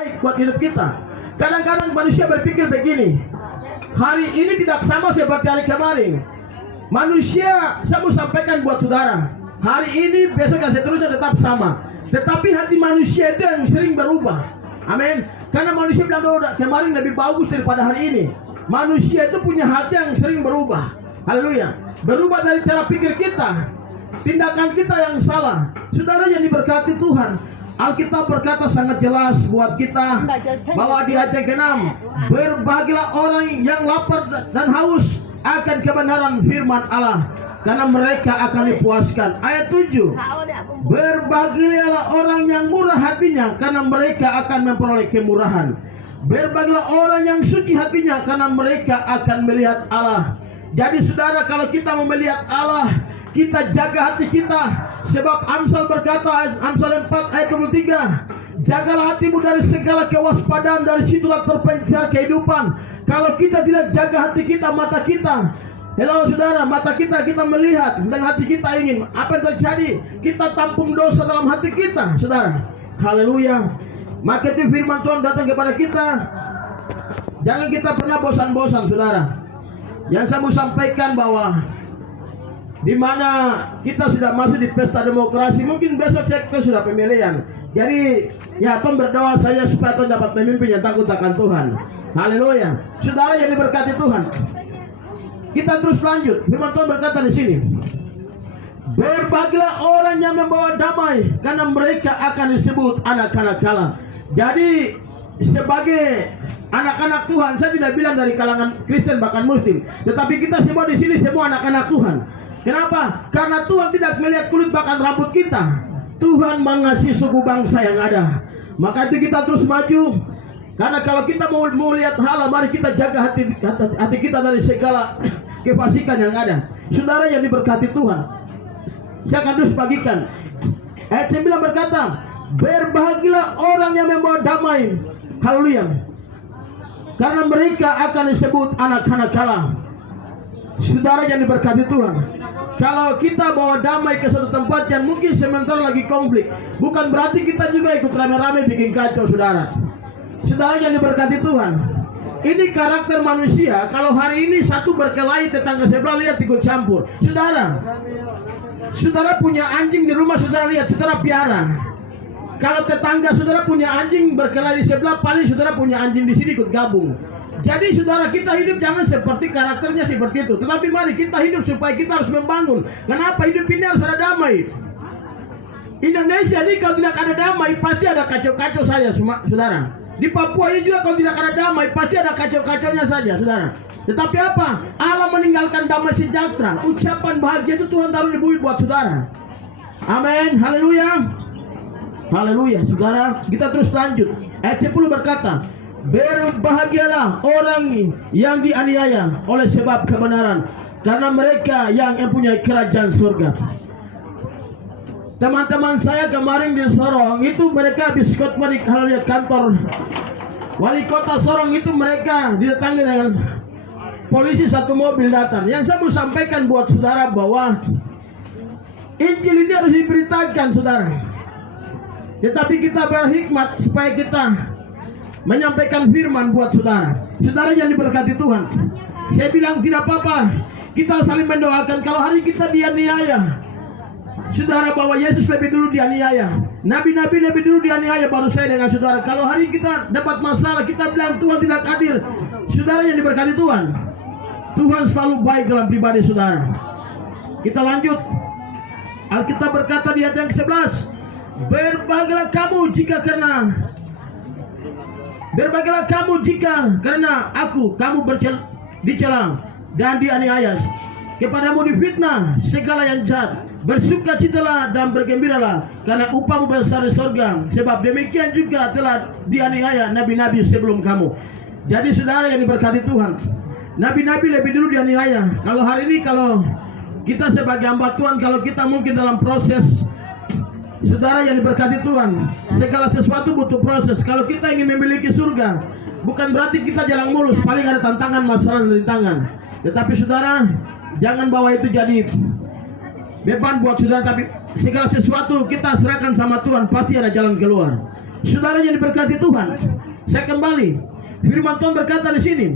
baik buat hidup kita. Kadang-kadang manusia berpikir begini, hari ini tidak sama seperti hari kemarin. Manusia, saya mau sampaikan buat saudara, hari ini, besok dan seterusnya tetap sama. Tetapi hati manusia itu yang sering berubah. Amin. Karena manusia bilang, oh, kemarin lebih bagus daripada hari ini. Manusia itu punya hati yang sering berubah. Haleluya. Berubah dari cara pikir kita, tindakan kita yang salah. Saudara yang diberkati Tuhan, Alkitab berkata sangat jelas buat kita bahwa di ayat ke-6, berbahagialah orang yang lapar dan haus akan kebenaran firman Allah, karena mereka akan dipuaskan. Ayat 7, berbahagialah orang yang murah hatinya, karena mereka akan memperoleh kemurahan. Berbahagialah orang yang suci hatinya, karena mereka akan melihat Allah. Jadi saudara, kalau kita mau melihat Allah, kita jaga hati kita. Sebab Amsal berkata, Amsal 4 ayat 23, jagalah hatimu dari segala kewaspadaan, dari situlah terpencar kehidupan. Kalau kita tidak jaga hati kita, mata kita, hello saudara, mata kita melihat dan hati kita ingin, apa yang terjadi? Kita tampung dosa dalam hati kita, saudara. Haleluya. Maka itu firman Tuhan datang kepada kita. Jangan kita pernah bosan-bosan, saudara. Yang saya mau sampaikan bahwa di mana kita sudah masuk di pesta demokrasi, mungkin besok kita sudah pemilihan. Jadi ya, Tuhan berdoa saya supaya Tuhan dapat memimpin yang takut akan Tuhan. Haleluya. Saudara yang diberkati Tuhan, kita terus lanjut. Firman Tuhan berkata di sini, berbahagialah orang yang membawa damai, karena mereka akan disebut anak-anak Allah. Jadi sebagai anak-anak Tuhan, saya tidak bilang dari kalangan Kristen bahkan Muslim, tetapi kita semua di sini semua anak-anak Tuhan. Kenapa? Karena Tuhan tidak melihat kulit bahkan rambut kita. Tuhan mengasihi suku bangsa yang ada. Maka itu kita terus maju. Karena kalau kita mau lihat hal, mari kita jaga hati kita dari segala kefasikan yang ada. Saudara yang diberkati Tuhan, saya akan terus bagikan. Ayat 9 berkata, berbahagialah orang yang membawa damai. Haleluya. Karena mereka akan disebut anak-anak Allah. Saudara yang diberkati Tuhan, kalau kita bawa damai ke satu tempat yang mungkin sementara lagi konflik, bukan berarti kita juga ikut rame-rame bikin kacau, saudara. Saudara yang diberkati Tuhan, ini karakter manusia. Kalau hari ini satu berkelahi, tetangga sebelah lihat ikut campur. Saudara punya anjing di rumah, saudara lihat, saudara piara. Kalau tetangga saudara punya anjing berkelahi di sebelah, paling saudara punya anjing di sini ikut gabung. Jadi saudara, kita hidup jangan seperti karakternya seperti itu. Tetapi mari kita hidup supaya kita harus membangun. Kenapa? Hidup ini harus ada damai. Indonesia ini kalau tidak ada damai, pasti ada kacau-kacau saja, saudara. Di Papua ini juga kalau tidak ada damai, pasti ada kacau-kacaunya saja, saudara. Tetapi apa? Allah meninggalkan damai sejahtera. Ucapan bahagia itu Tuhan taruh di bumi buat saudara. Amin. Haleluya. Haleluya. Saudara, kita terus lanjut. Ayat 10 berkata, berbahagialah orang yang dianiaya oleh sebab kebenaran, karena mereka yang mempunyai kerajaan surga. Teman-teman saya kemarin di Sorong itu, mereka habis khotbah di kantor wali kota Sorong itu, mereka didatangi dengan polisi, satu mobil datang. Yang saya mau sampaikan buat saudara bahwa Injil ini harus diberitakan, saudara. Tetapi kita berhikmat supaya kita menyampaikan firman buat saudara. Saudara yang diberkati Tuhan, saya bilang tidak apa-apa kita saling mendoakan. Kalau hari kita dianiaya, saudara, bahwa Yesus lebih dulu dianiaya, nabi-nabi lebih dulu dianiaya, baru saya dengan saudara. Kalau hari kita dapat masalah, kita bilang Tuhan tidak hadir. Saudara yang diberkati Tuhan, Tuhan selalu baik dalam pribadi saudara. Kita lanjut. Alkitab berkata di ayat yang ke-11, berbahagialah kamu jika karena aku kamu dicela dan dianiaya, kepadamu difitnah segala yang jahat. Bersukacitalah dan bergembiralah, karena upahmu besar di sorga, sebab demikian juga telah dianiaya nabi-nabi sebelum kamu. Jadi saudara yang diberkati Tuhan, nabi-nabi lebih dulu dianiaya. Kalau hari ini, kalau kita sebagai hamba Tuhan, kalau kita mungkin dalam proses, saudara yang diberkati Tuhan, segala sesuatu butuh proses. Kalau kita ingin memiliki surga, bukan berarti kita jalan mulus, paling ada tantangan, masalah, dan rintangan. Tetapi saudara, jangan bawa itu jadi beban buat saudara. Tapi segala sesuatu kita serahkan sama Tuhan, pasti ada jalan keluar. Saudara yang diberkati Tuhan, saya kembali. Firman Tuhan berkata di sini,